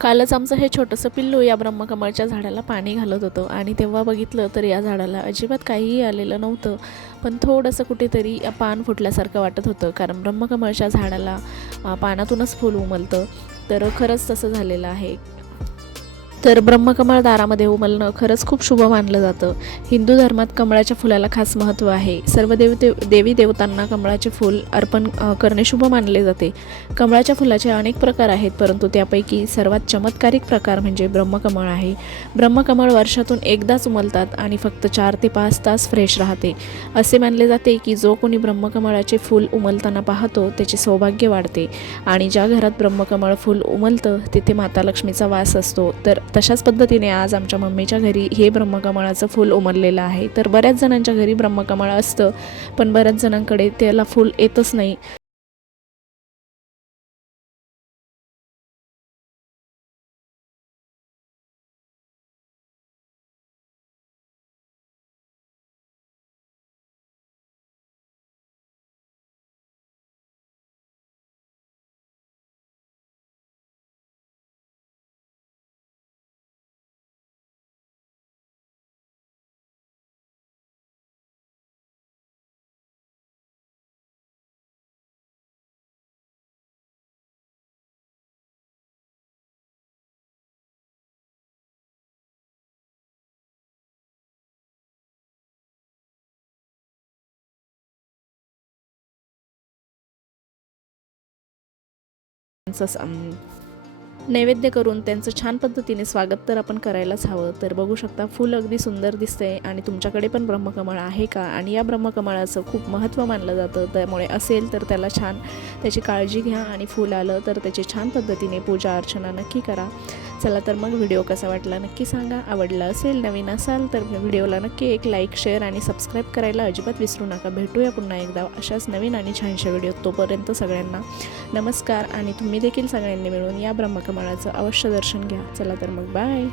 कालच आमचं हे छोटंसं पिल्लू या ब्रह्मकमळच्या झाडाला पाणी घालत होतं आणि तेव्हा बघितलं तर या झाडाला अजिबात काहीही आलेलं नव्हतं. पण थोडंसं कुठेतरी पान फुटल्यासारखं वाटत होतं, कारण ब्रह्मकमळच्या झाडाला पानातूनच फूल उमलतं. तर खरंच तसं झालेलं आहे. तर ब्रह्मकमळ दारामध्ये उमलणं खरंच खूप शुभ मानलं जातं. हिंदू धर्मात कमळाच्या फुलाला खास महत्त्व आहे. सर्व देवी देवतांना कमळाचे फूल अर्पण करणे शुभ मानले जाते. कमळाच्या फुलाचे अनेक प्रकार आहेत, परंतु त्यापैकी सर्वात चमत्कारिक प्रकार म्हणजे ब्रह्मकमळ आहे. ब्रह्मकमळ वर्षातून एकदाच उमलतात आणि फक्त 4 ते 5 तास फ्रेश राहते. असे मानले जाते की जो कोणी ब्रह्मकमळाचे फूल उमलताना पाहतो त्याचे सौभाग्य वाढते आणि ज्या घरात ब्रह्मकमळ फूल उमलतं तिथे माता लक्ष्मीचा वास असतो. तर तशाच पद्धतीने आज आमच्या मम्मीच्या घरी हे ब्रह्मकमळाचं फूल उमललेलं आहे. तर बऱ्याच जणांच्या घरी ब्रह्मकमळ असतं, पण बऱ्याच जणांकडे त्याला फूल येतच नाही. नैवेद्य करून त्यांचं छान पद्धतीने स्वागत तर आपण करायलाच हवं. तर बघू शकता फूल अगदी सुंदर दिसतंय आणि तुमच्याकडे पण ब्रह्मकमळ आहे का? आणि या ब्रह्मकमळाचं खूप महत्त्व मानलं जातं. त्यामुळे असेल तर त्याला छान त्याची काळजी घ्या आणि फूल आलं तर त्याची छान पद्धतीने पूजा अर्चना नक्की करा. चला तर मग व्हिडिओ कसा वाटला नक्की सांगा. आवडला असेल, नवीन असाल तर व्हिडिओला नक्की एक लाईक, शेअर आणि सबस्क्राईब करायला अजिबात विसरू नका. भेटूया पुन्हा एकदा अशाच नवीन आणि छानशा व्हिडिओ. तोपर्यंत सगळ्यांना नमस्कार आणि तुम्ही देखील सगळ्यांनी मिळून या ब्रह्मकमळाचं अवश्य दर्शन घ्या. चला तर मग बाय.